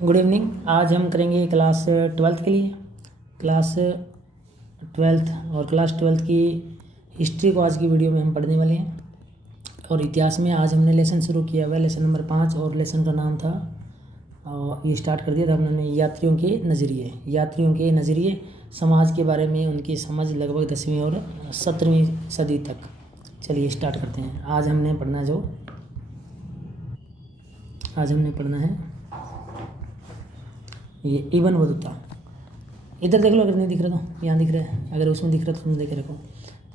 Good evening. आज हम करेंगे क्लास 12th के लिए क्लास 12th और क्लास 12th की हिस्ट्री को आज की वीडियो में हम पढ़ने वाले हैं। और इतिहास में आज हमने लेसन शुरू किया हुआ है, लेसन नंबर 5, और लेसन का नाम था और ये स्टार्ट कर दिया था हमने यात्रियों के नज़रिए। यात्रियों के नज़रिए समाज के बारे में उनकी समझ लगभग 10वीं और 17वीं सदी तक। चलिए स्टार्ट करते हैं। आज हमने पढ़ना है ये इब्न बतूता। इधर देख लो, अगर नहीं दिख रहा तो यहाँ दिख रहा है, अगर उसमें दिख रहा तो तुम देख रखो।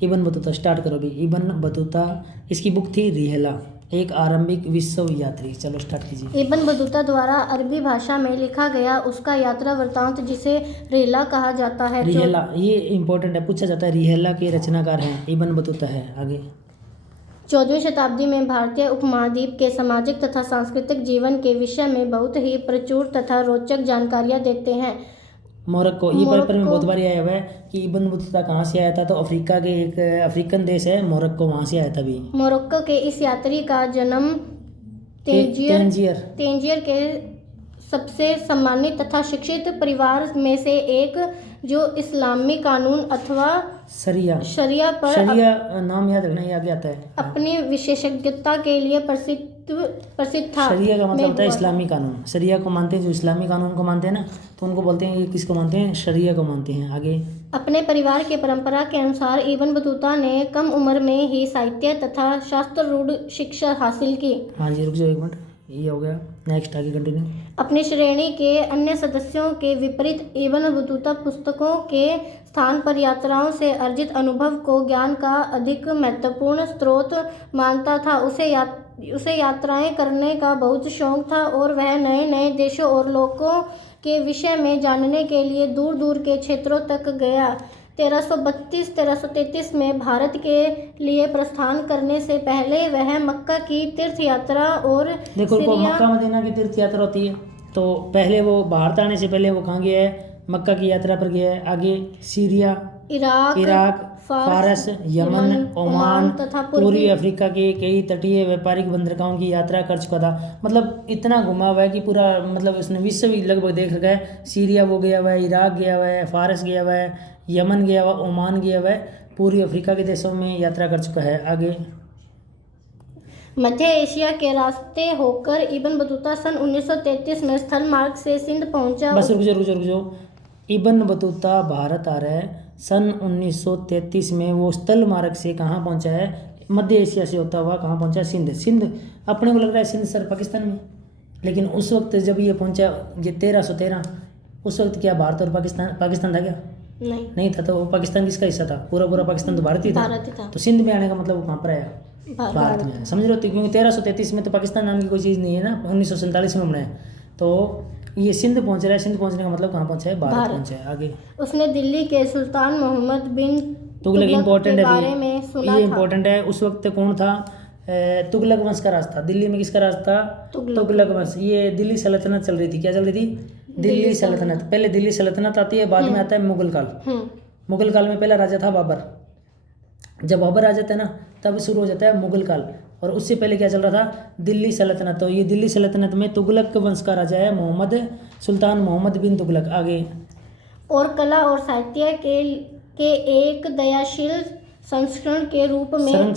इब्न बतूता स्टार्ट करो भी। इब्न बतूता, इसकी बुक थी रिहला, एक आरंभिक विश्व यात्री। चलो स्टार्ट कीजिए। इब्न बतूता द्वारा अरबी भाषा में लिखा गया उसका यात्रा वृत्तांत, जिसे रिहला कहा जाता है। रिहला ये इंपॉर्टेंट है, पूछा जाता है। रिहला के रचनाकार हैं इब्न बतूता है। आगे 14वीं शताब्दी में भारतीय उपमहाद्वीप के सामाजिक तथा सांस्कृतिक जीवन के विषय में बहुत ही प्रचुर तथा रोचक जानकारियां देते हैं। मोरक्को, ये पेपर में बहुत बार आया हुआ है कि इब्न बतूता कहाँ से आया था, तो अफ्रीका के एक अफ्रीकन देश है मोरक्को, वहाँ से आया था भी। मोरक्को के इस यात्री का जन्म तेंजियर के सबसे सम्मानित तथा शिक्षित परिवार में से एक, जो इस्लामी कानून अथवा शरिया पर नाम याद रखना, ये आगे आता है, अपनी विशेषज्ञता के लिए प्रसिद्ध था। शरिया का मतलब होता है इस्लामी कानून। शरिया को मानते हैं, जो इस्लामी कानून को मानते हैं ना, तो उनको बोलते हैं, ये किसको मानते हैं? शरिया को मानते हैं। आगे अपने परिवार के परंपरा के अनुसार इब्न बतूता ने कम उम्र में ही साहित्य तथा शास्त्र रूढ़ शिक्षा हासिल की। हाँ जी, रुक जाओ एक मिनट, ये हो गया। नेक्स्ट आगे कंटिन्यू। अपनी श्रेणी के अन्य सदस्यों के विपरीत इब्न बतूता पुस्तकों के स्थान पर यात्राओं से अर्जित अनुभव को ज्ञान का अधिक महत्वपूर्ण स्रोत मानता था। उसे यात्राएं करने का बहुत शौक था और वह नए नए देशों और लोगों के विषय में जानने के लिए दूर दूर के क्षेत्रों तक गया। 1332-1333 में भारत के लिए प्रस्थान करने से पहले वह मक्का की तीर्थ यात्रा और देखो मक्का मदीना की तीर्थ यात्रा होती है, तो पहले वो भारत आने से पहले वो कहाँ गया है? मक्का की यात्रा पर गया है। आगे सीरिया, इराक, फारस, यमन, ओमान तथा पूर्वी अफ्रीका के कई तटीय व्यापारिक बंदरगाहों की यात्रा कर चुका था। मतलब इतना घुमा हुआ है कि पूरा, मतलब उसने विश्व भी लगभग देख रखा है। सीरिया वो गया हुआ है, इराक गया हुआ है, फारस गया हुआ है, यमन गया हुआ, ओमान गया हुआ है, पूर्वी अफ्रीका के देशों में यात्रा कर चुका है। आगे मध्य एशिया के रास्ते होकर इब्न बतूता सन 1933 में स्थल मार्ग से सिंध पहुंचा। बस रुक जाओ। इब्न बतूता भारत आ रहा है सन 1933 में। वो स्थल मार्ग से कहाँ पहुंचा है? मध्य एशिया से होता हुआ कहाँ पहुंचा? सिंध। अपने को लग रहा है सिंध सर पाकिस्तान में, लेकिन उस वक्त जब ये पहुंचा, ये 1313, उस वक्त क्या भारत और पाकिस्तान था क्या? नहीं था। तो पाकिस्तान किसका हिस्सा था? पूरा पाकिस्तान तो भारत ही था। तो सिंध में आने का मतलब वो कहाँ पर आया? भारत में। समझ रहे हो? क्योंकि 1333 में तो पाकिस्तान नाम की कोई चीज़ नहीं है ना, 1947 में बनाया। तो ये सिंध पहुंच रहा है। सिंध पहुंचने का मतलब कहाँ पहुंचा है? भारत पहुंचा है। आगे उसने दिल्ली के सुल्तान मोहम्मद बिन तुगलक इंपॉर्टेंट है, बारे में सुना ये इंपॉर्टेंट है। उस वक्त कौन था? तुगलक वंश का राज था। दिल्ली में किसका राज था? तुगलक वंश। ये दिल्ली सल्तनत चल रही थी। क्या चल रही थी? दिल्ली सल्तनत। पहले दिल्ली सल्तनत आती है, बाद में आता है मुगल काल। मुगल काल में पहला राजा था बाबर। जब बाबर आ जाता है ना, तब शुरू हो जाता है मुगल काल। और उससे पहले क्या चल रहा था? दिल्ली सल्तनत। तो ये दिल्ली सल्तनत में तुगलक वंश का राजा है सुल्तान मोहम्मद बिन तुगलक। आगे और कला और साहित्य के एक दयाशील संस्करण के रूप में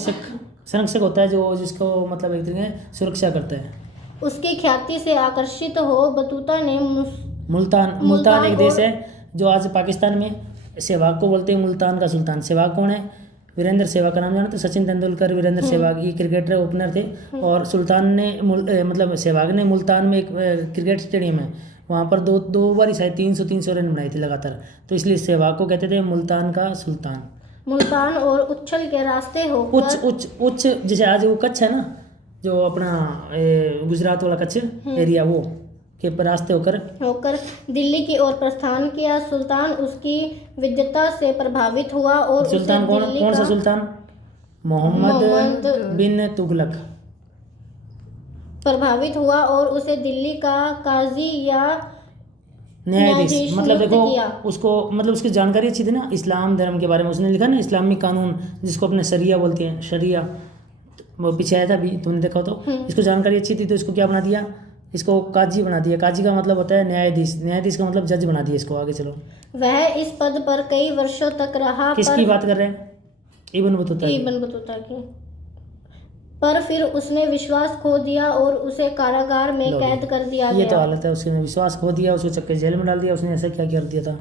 संरक्षक होता है, जो जिसको मतलब एक तरीके से सुरक्षा करता है। उसकी ख्याति से आकर्षित हो बतूता ने मुल्तान एक देश है जो आज पाकिस्तान में, सहवाग को बोलते हैं मुल्तान का सुल्तान। सहवाग कौन है? वीरेंद्र सहवाग का नाम जानते हो? सचिन तेंदुलकर, वीरेंद्र सहवाग, ये क्रिकेटर ओपनर थे। और सुल्तान ने मतलब सहवाग ने मुल्तान में एक क्रिकेट स्टेडियम है, वहाँ पर दो बार शायद 300 रन बनाए थे लगातार, तो इसलिए सहवाग को कहते थे मुल्तान का सुल्तान। मुल्तान और उच्छल के रास्ते होकर उच्च जैसे आज वो कच्छ है ना, जो अपना गुजरात वाला कच्छ एरिया, वो के रास्ते होकर दिल्ली की ओर प्रस्थान किया। सुल्तान उसकी विद्वता से प्रभावित हुआ और सुल्तान कौन सा सुल्तान? मोहम्मद बिन तुगलक प्रभावित हुआ और उसे दिल्ली का काजी या न्यायाधीश, मतलब देखो उसको, मतलब उसकी जानकारी अच्छी थी ना इस्लाम धर्म के बारे में। उसने लिखा ना इस्लामिक कानून, जिसको अपने शरिया बोलते हैं। शरिया वो पीछे आया था अभी, तुमने देखा तो इसको जानकारी अच्छी थी, तो इसको क्या बना दिया? इसको काजी बना दिया। काजी का मतलब होता है न्यायाधीश, न्यायाधीश का मतलब जज बना दिया इसको। आगे चलो। वह इस पद पर कई वर्षों तक रहा किसकी बात कर रहे हैं? इब्न बतूता की। इब्न बतूता की। पर फिर उसने विश्वास खो दिया और उसे कारागार में लो कैद कर दिया ये तो गया। हालत है, उसने विश्वास खो दिया, उसको चक्के जेल में डाल दिया। उसने ऐसा क्या कर दिया था?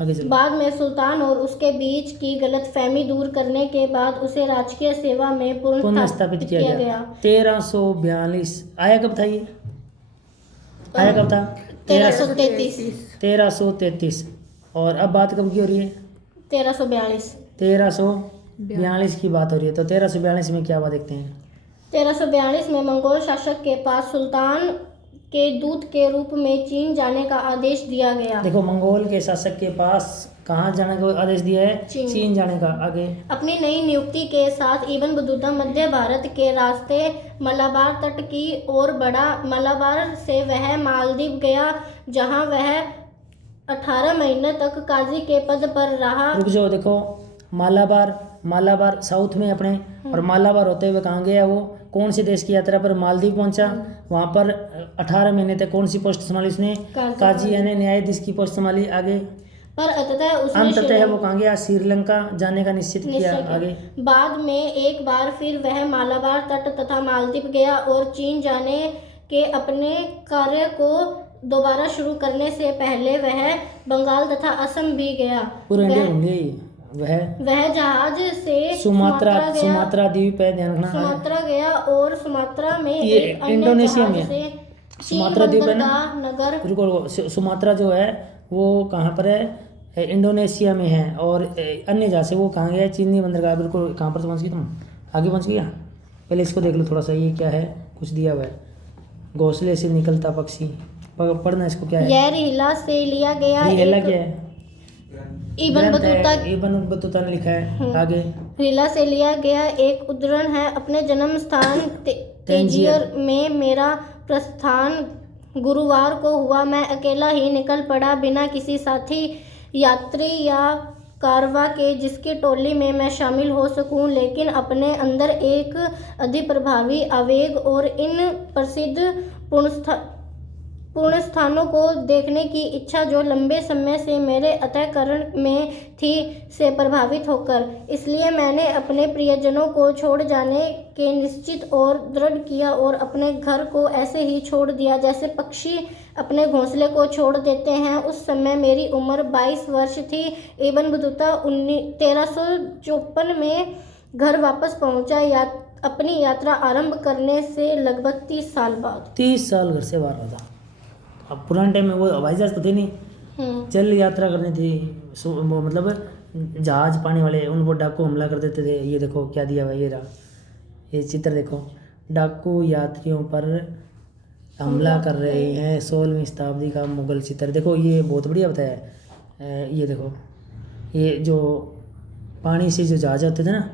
आगे चलो। बाद में सुल्तान और उसके बीच की गलतफहमी दूर करने के बाद उसे राजकीय सेवा में पुनः स्थापित किया गया 1342। आया कब था ये? आया कब था? 1333 1333। और अब बात कब की हो रही है? 1342 1342 की बात हो रही है। तो 1342 में क्या हुआ देखते हैं। 1342 में मंगोल शासक के पास सुल्तान के दूत के रूप में चीन जाने का आदेश दिया गया। देखो, मंगोल के शासक के पास कहाँ जाने का आदेश दिया है? चीन जाने का। आगे। अपनी नई नियुक्ति के साथ इब्न बतूता मध्य भारत के रास्ते मलाबार तट की ओर बढ़ा। मलाबार से वह मालदीव गया, जहां वह 18 महीने तक काजी के पद पर रहा। रुक जाओ, देखो मालाबार साउथ में अपने, और मालाबार होते हुए कहाँ गया वो? कौन से देश की यात्रा पर? मालदीव पहुंचा। वहां पर 18 महीने तक कौन सी पोस्ट संभाली उसने? काजी यानी न्यायाधीश की पोस्ट संभाली। आगे। पर अंततः वो कहाँ गया? श्रीलंका जाने का निश्चित किया। आगे। बाद में एक बार फिर वह मालाबार तट तथा मालदीव गया और चीन जाने के अपने कार्य को दोबारा शुरू करने से पहले वह बंगाल तथा असम भी गया। वह जहाज से सुमात्रा द्वीप है, ध्यान रखना। सुमात्रा गया और सुमात्रा में ये एक अन्य इंडोनेशिया जहाज में से सुमात्रा द्वीप है ना? नगर। रुको, सुमात्रा जो है वो कहाँ पर है? इंडोनेशिया में है। और अन्य जहाज से वो कहाँ गया? चीनी बंदरगाह। बिल्कुल। कहाँ पर पहुँच गई तुम? आगे पहुँच गया। पहले इसको देख लो थोड़ा सा, ये क्या है? कुछ दिया हुआ है। घोंसले से निकलता पक्षी। पढ़ना इसको क्या है? यह रिहला से लिया गया। रिहला क्या है? इब्न बतूता ने लिखा है। आगे। रिहला से लिया गया एक उद्धरण है। अपने जन्म स्थान तेजियर में मेरा प्रस्थान गुरुवार को हुआ। मैं अकेला ही निकल पड़ा, बिना किसी साथी यात्री या कारवा के जिसकी टोली में मैं शामिल हो सकूं। लेकिन अपने अंदर एक अधिप्रभावी आवेग और इन प्रसिद्ध पूर्ण स्थानों को देखने की इच्छा जो लंबे समय से मेरे अंतःकरण में थी, से प्रभावित होकर इसलिए मैंने अपने प्रियजनों को छोड़ जाने के निश्चित और दृढ़ किया और अपने घर को ऐसे ही छोड़ दिया जैसे पक्षी अपने घोंसले को छोड़ देते हैं। उस समय मेरी उम्र 22 वर्ष थी। इब्न बतूता 1354 में घर वापस पहुंचा, अपनी यात्रा आरंभ करने से लगभग 30 साल बाद। 30 साल घर से बाहर रहा था। अब पुराने टाइम में वो हवाई जहाज तो थे नहीं, जल यात्रा करनी थी। वो मतलब जहाज पानी वाले, उन वो डाकू हमला कर देते थे। ये देखो क्या दिया हुआ है, ये रहा, ये चित्र देखो। डाकू यात्रियों पर हमला कर रहे हैं। 16वीं शताब्दी का मुगल चित्र देखो। ये बहुत बढ़िया बताया है। ये देखो, ये जो पानी से जो जहाज होते थे ना,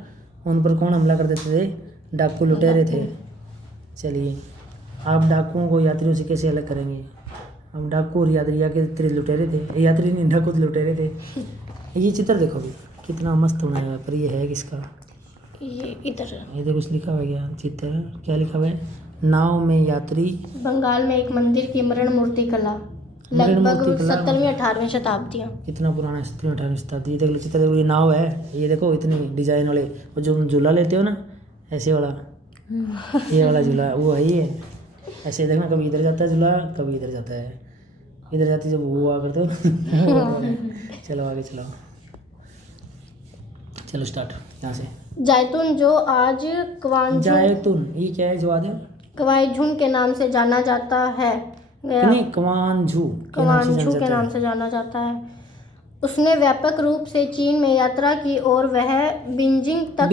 उन पर कौन हमला कर देते थे? डाकू लुटेरे थे। चलिए, आप डाकुओं को यात्रियों से कैसे अलग करेंगे? अब डाकू और यात्रिया के तेरे लुटेरे थे, यात्री नहीं, डाकू लुटेरे थे। ये चित्र देखो भी कितना मस्त बनाया हुआ है। पर ये है किसका? ये इधर ये देखो, कुछ लिखा हुआ है क्या? चित्र क्या लिखा हुआ है? नाव में यात्री। बंगाल में एक मंदिर की मरण मूर्ति कला, लगभग 17वीं 18वीं शताब्दियाँ। कितना पुराना? 17वीं 18वीं शताब्दी। देख लो चित्र देखो, ये नाव है। ये देखो इतनी डिजाइन वाले, वो जो झूला लेते हो ना, ऐसे वाला, ये वाला झूला वो है। ये ऐसे देखना, कभी इधर जाता है झूला, कभी इधर जाता है। इधर जाती जब वो आ करते हो। चलो आगे चलो, चलो स्टार्ट यहाँ से। जैतून जो आज जैतून, ये क्या है? जवाब है क्वाइझुन के नाम से जाना जाता है। नहीं, क्वांझू के नाम से जाना जाता है। उसने व्यापक रूप से चीन में यात्रा की और वह बीजिंग तक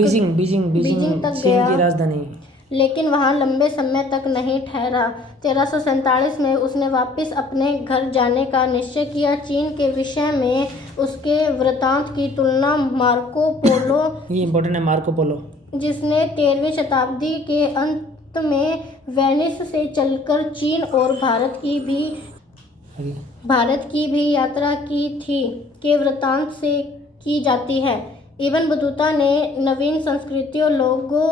गया, की राजधानी। लेकिन वहां लंबे समय तक नहीं ठहरा। 1347 में उसने वापस अपने घर जाने का निश्चय किया। चीन के विषय में उसके वृत्तांत की तुलना मार्को पोलो, ये इम्पोर्टेंट है, मार्को पोलो, जिसने 13वीं शताब्दी के अंत में वेनिस से चलकर चीन और भारत की भी यात्रा की थी, के वृत्तांत से की जाती है। इब्न बतूता ने नवीन संस्कृतियों, लोगों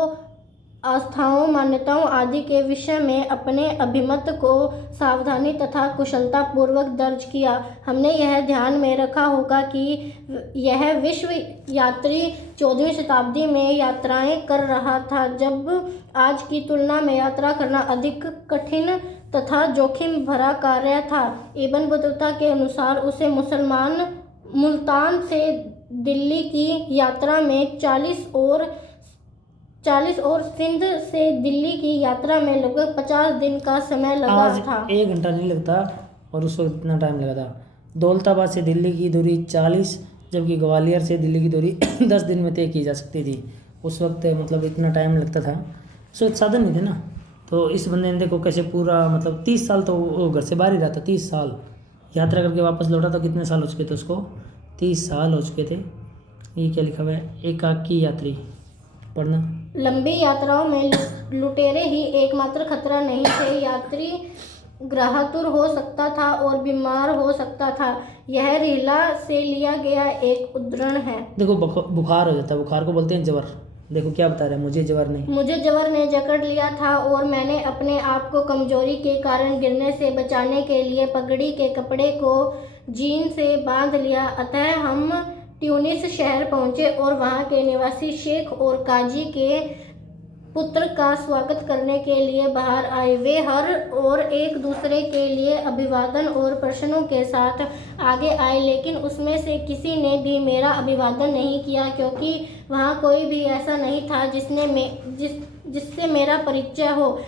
आस्थाओं, मान्यताओं आदि के विषय में अपने अभिमत को सावधानी तथा कुशलता पूर्वक दर्ज किया। हमने यह ध्यान में रखा होगा कि यह विश्व यात्री 14वीं शताब्दी में यात्राएं कर रहा था, जब आज की तुलना में यात्रा करना अधिक कठिन तथा जोखिम भरा कार्य था। इब्न बतूता के अनुसार उसे मुल्तान से दिल्ली की यात्रा में 40 और सिंध से दिल्ली की यात्रा में लगभग 50 दिन का समय लगा आज था। 1 घंटा नहीं लगता और उस वक्त इतना टाइम लगा था। दौलताबाद से दिल्ली की दूरी 40, जबकि ग्वालियर से दिल्ली की दूरी 10 दिन में तय की जा सकती थी। उस वक्त मतलब इतना टाइम लगता था, उस वक्त साधन नहीं थे ना। तो इस बंदे ने देखो कैसे पूरा मतलब 30 साल तो वो घर से बाहर ही रहा था। 30 साल यात्रा करके वापस लौटा, तो कितने साल हो चुके थे उसको? 30 साल हो चुके थे। ये क्या लिखा हुआ है? एकाकी यात्री, पढ़ना। लंबी यात्राओं में लुटेरे ही एकमात्र खतरा नहीं थे। यात्री ग्रहातुर हो सकता था और बीमार हो सकता था। यह रीला से लिया गया एक उदाहरण है। देखो बुखार हो जाता है, बुखार को बोलते हैं जवर। देखो क्या बता रहे हैं, मुझे जवर ने जकड़ लिया था और मैंने अपने आप को कमजोरी के कारण गिरने से बचाने के लिए पगड़ी के कपड़े को जीन से बांध लिया। अतः हम ट्यूनिस शहर पहुंचे और वहां के निवासी शेख और काजी के पुत्र का स्वागत करने के लिए बाहर आए। वे हर और एक दूसरे के लिए अभिवादन और प्रश्नों के साथ आगे आए, लेकिन उसमें से किसी ने भी मेरा अभिवादन नहीं किया, क्योंकि वहाँ कोई भी ऐसा नहीं था जिससे मेरा परिचय हो।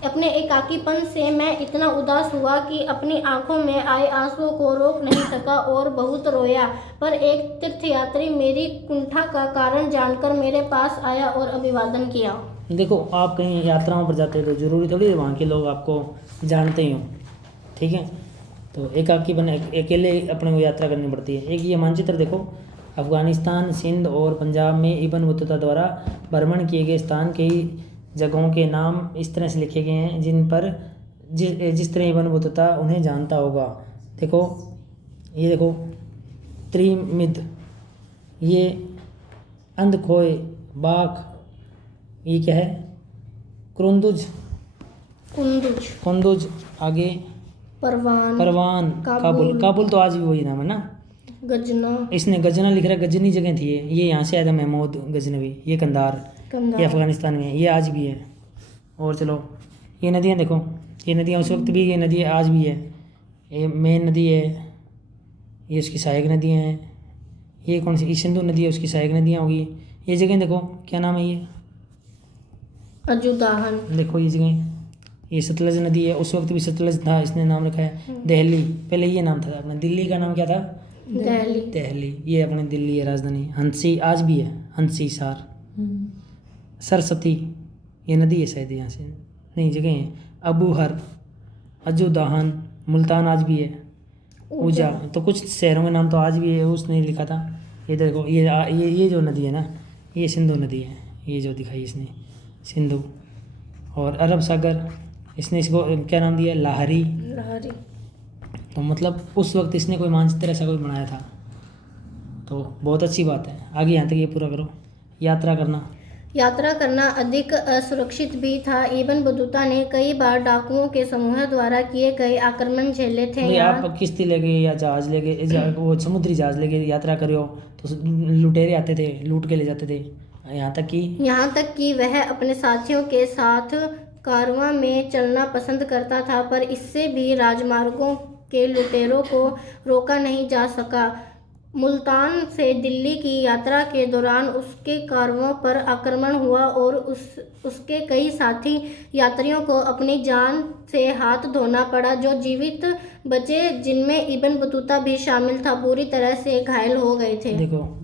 अपने एकाकीपन से मैं इतना उदास हुआ कि अपनी आंखों में आए आंसुओं को रोक नहीं सका और बहुत रोया। पर एक तीर्थयात्री मेरी कुंठा का कारण जानकर मेरे पास आया और अभिवादन किया। देखो आप कहीं यात्राओं पर जाते हो तो जरूरी थोड़ी है वहाँ के लोग आपको जानते ही हों, ठीक है। तो एकाकीपन अकेले अपने को यात्रा करनी पड़ती है। एक ये मानचित्र देखो, अफगानिस्तान, सिंध और पंजाब में इब्न बतूता द्वारा भ्रमण किए गए स्थान कई जगहों के नाम इस तरह से लिखे गए हैं जिन पर जिस तरह इब्न बतूता उन्हें जानता होगा। देखो ये देखो, त्रिमिद, ये अंधखोए, बाख, ये क्या है? कुंदुज, आगे परवान, काबुल तो आज भी वही नाम है ना। गजना, इसने गजना लिख रहा है, गजनी जगह थी ये यहाँ से आया था महमूद गजनवी। ये कंधार, ये अफगानिस्तान में है, ये आज भी है। और चलो ये नदियाँ देखो, ये नदियाँ उस वक्त भी, ये नदी आज भी है। ये मेन नदी है, ये उसकी सहायक नदियाँ हैं। ये कौन सी? सिंधु नदी है, उसकी सहायक नदियाँ होगी। ये जगह देखो क्या नाम है? ये अजुदाहन। देखो ये जगह, ये सतलज नदी है, उस वक्त भी सतलज था, इसने नाम रखा है दिल्ली। पहले ये नाम था अपना, दिल्ली का नाम क्या था? दिल्ली। ये अपने दिल्ली है राजधानी। हंसी आज भी है, हंसी सार। सरस्वती, ये नदी है शायद, यहाँ से नहीं जगह है। अबूहर, अजुदाहन, मुल्तान आज भी है। ऊजा, तो कुछ शहरों के नाम तो आज भी है, उसने लिखा था। ये देखो ये जो नदी है ना, ये सिंधु नदी है, ये जो दिखाई इसने सिंधु। और अरब सागर, इसने इसको क्या नाम दिया? लाहरी। तो मतलब उस वक्त इसने कोई मानचित्र ऐसा कोई बनाया था, तो बहुत अच्छी बात है। आगे यहाँ तक ये पूरा करो। यात्रा करना अधिक असुरक्षित भी था। इब्न बतूता ने कई बार डाकुओं के समूह द्वारा किए गए आक्रमण झेले थे। आप किश्ती ले गए या जहाज ले गए, वो समुद्री जहाज ले गए यात्रा करो तो लुटेरे आते थे, लूट के ले जाते थे। यहाँ तक कि वह अपने साथियों के साथ कारवां में चलना पसंद करता था, पर इससे भी राजमार्गों के लुटेरों को रोका नहीं जा सका। मुल्तान से दिल्ली की यात्रा के दौरान उसके कारवां पर आक्रमण हुआ और उसके कई साथी यात्रियों को अपनी जान से हाथ धोना पड़ा। जो जीवित बचे, जिनमें इब्न बतूता भी शामिल था, पूरी तरह से घायल हो गए थे। देखो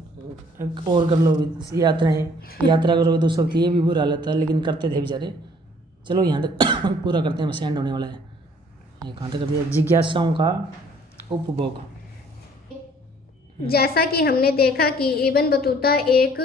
और कर लो यात्रा करोगे तो उस वक्त ये भी बुरा हालत था, लेकिन करते थे बेचारे। चलो यहाँ तक पूरा करते हैं, सेंड होने वाला है। ये कहाँ तक कर? जिज्ञासाओं का उपभोग। जैसा कि हमने देखा कि इब्न बतूता एक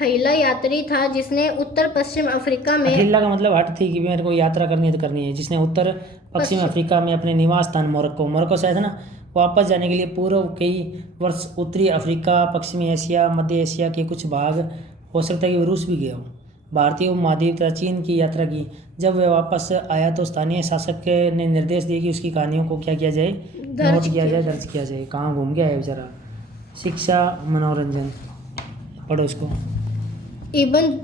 थैला यात्री था जिसने उत्तर पश्चिम अफ्रीका में, थैला का मतलब हट थी कि मेरे को यात्रा करनी है तो करनी है, जिसने उत्तर पश्चिम अफ्रीका में अपने निवास स्थान मोरक्को शायद है ना, वापस जाने के लिए पूर्व कई वर्ष उत्तरी अफ्रीका, पश्चिमी एशिया, मध्य एशिया के कुछ भाग हो सकता है कि वो रूस भी गया हो। भारतीय उपमहाद्वीप तथा चीन की यात्रा की। जब वह वापस आया तो स्थानीय शासक ने निर्देश दिए कि उसकी कहानियों को क्या किया जाए, नोट किया जाए, दर्ज किया जाए। कहाँ घूम के आया बेचारा। शिक्षा मनोरंजन पढ़ो इसको। इब्न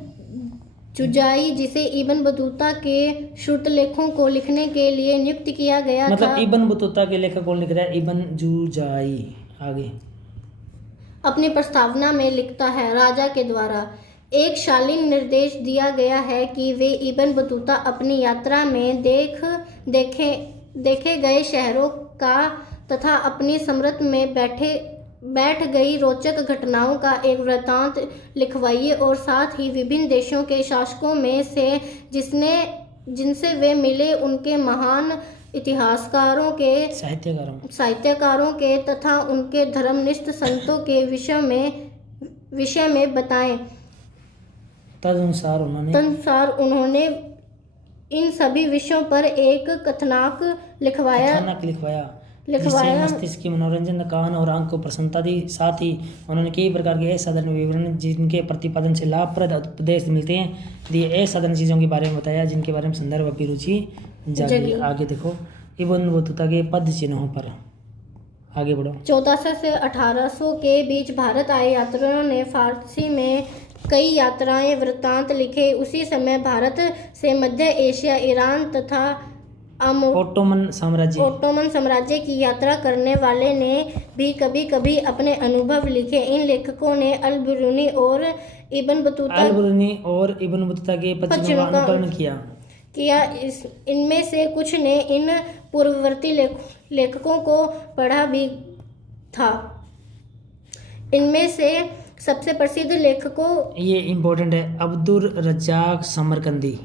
जुजाई, जिसे इब्न बतूता के श्रुतलेखों को लिखने के लिए नियुक्त किया गया मतलब था, इब्न बतूता के लेखक कौन लिख रहा है? इब्न जुजाई। आगे अपनी प्रस्तावना में लिखता है, राजा के द्वारा एक शालीन निर्देश दिया गया है कि वे इब्न बतूता अपनी यात्रा में देखे गए शहरों का तथा अपनी स्मृति में बैठ गई रोचक घटनाओं का एक वृत्तांत लिखवाइए और साथ ही विभिन्न देशों के शासकों में से जिनसे वे मिले उनके महान इतिहासकारों के, साहित्यकारों के तथा उनके धर्मनिष्ठ संतों के विषय में बताएं। तदनुसार उन्होंने इन सभी विषयों पर एक कथानक लिखवाया जिससे मस्तिष्क की मनोरंजन, कान और आंख को प्रसन्नता दी। साथ ही उन्होंने कई प्रकार के असाधारण विवरण जिनके प्रतिपादन से लाभप्रद उपदेश मिलते हैं दिए। असाधारण चीज़ों के बारे में बताया जिनके बारे में संदर्भ अभिरुचि जागी। आगे देखो इब्न बतूता के पद चिन्हों पर। आगे बढ़ो। 1400 से 1800 के बीच भारत आए यात्रियों ने फारसी में कई यात्राएं वृत्तांत लिखे। उसी समय भारत से मध्य एशिया, ईरान तथा ओटोमन साम्राज्य की यात्रा करने वाले ने भी कभी कभी अपने अनुभव लिखे। इन लेखकों ने अल बिरूनी और इब्न बतूता के पद का अनुकरण किया। इनमें से कुछ ने इन पूर्ववर्ती लेखकों को पढ़ा भी था। इनमें से सबसे प्रसिद्ध लेखकों, ये इम्पोर्टेंट है, अब्दुल रज्जाक समरकंदी।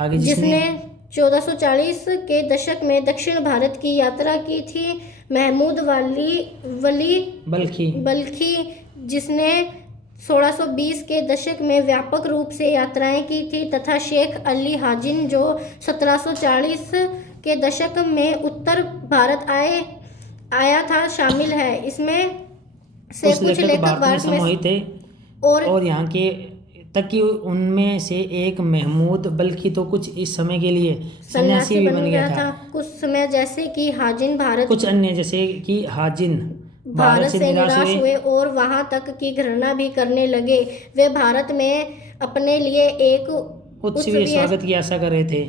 आगे जिसने 1440 के दशक में दक्षिण भारत की यात्रा की थी। महमूद वली बल्खी, जिसने 1620 के दशक में व्यापक रूप से यात्राएं की थी, तथा शेख अली हाजिन जो 1740 के दशक में उत्तर भारत आया था शामिल है। इसमें से कुछ लेखक भारत में थे और यहाँ के तक कि उनमें से एक महमूद बल्कि तो कुछ इस समय के लिए सन्यासी भी बन गया था। कुछ समय जैसे कि हाजिन कुछ अन्य जैसे कि हाजिन भारत से निराश हुए और वहां तक की घृणा भी करने लगे। वे भारत में अपने लिए एक उत्सवीय स्वागत की आशा कर रहे थे,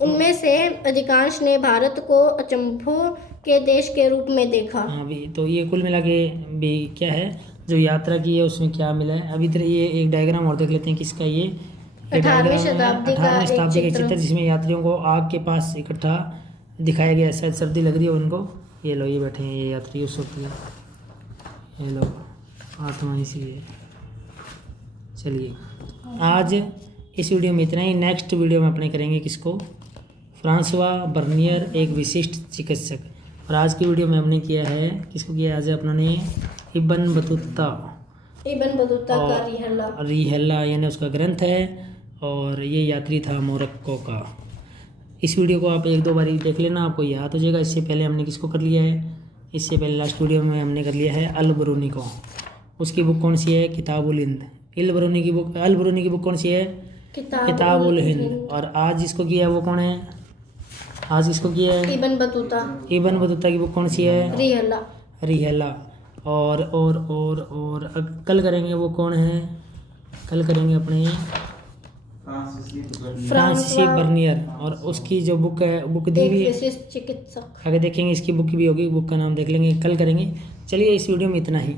उनमें से अधिकांश ने भारत को अचंभों के देश के रूप में देखा। हाँ भी, तो ये कुल मिला के भी क्या है जो यात्रा की है उसमें क्या मिला है। अभी तरह ये एक डायग्राम और देख लेते हैं किसका। ये 18वीं शताब्दी का चित्र जिसमें यात्रियों को आग के पास इकट्ठा दिखाया गया। शायद सर्दी लग रही है उनको। ये लो, ये बैठे हैं ये यात्री उस वक्त के। ये लो, आत्मा इसीलिए। चलिए आज इस वीडियो में इतना ही। नेक्स्ट वीडियो में अपने करेंगे किसको, फ्रांसवा बर्नियर, एक विशिष्ट चिकित्सक। और आज की वीडियो में हमने किया है किसको किया, आज अपने इब्न बतूता का रिहला यानी उसका ग्रंथ है। और ये यात्री था मोरक्को का। इस वीडियो को आप एक दो बारी देख लेना, आपको याद हो जाएगा। इससे पहले हमने किसको कर लिया है, इससे पहले लास्ट वीडियो में हमने कर लिया है अल बरूनी को। उसकी बुक कौन सी है, किताबुल हिंद। अल बरूनी की बुक कौन सी है, किताबुल हिंद। और आज जिसको किया वो कौन है, आज इसको किया है इब्न बतूता की बुक कौन सी है, रिहला। और कल करेंगे वो कौन है, कल करेंगे अपने फ्रांसीसी बर्नियर। और उसकी जो बुक है, बुक दी हुई है, आगे देखेंगे इसकी बुक भी होगी, बुक का नाम देख लेंगे, कल करेंगे। चलिए इस वीडियो में इतना ही।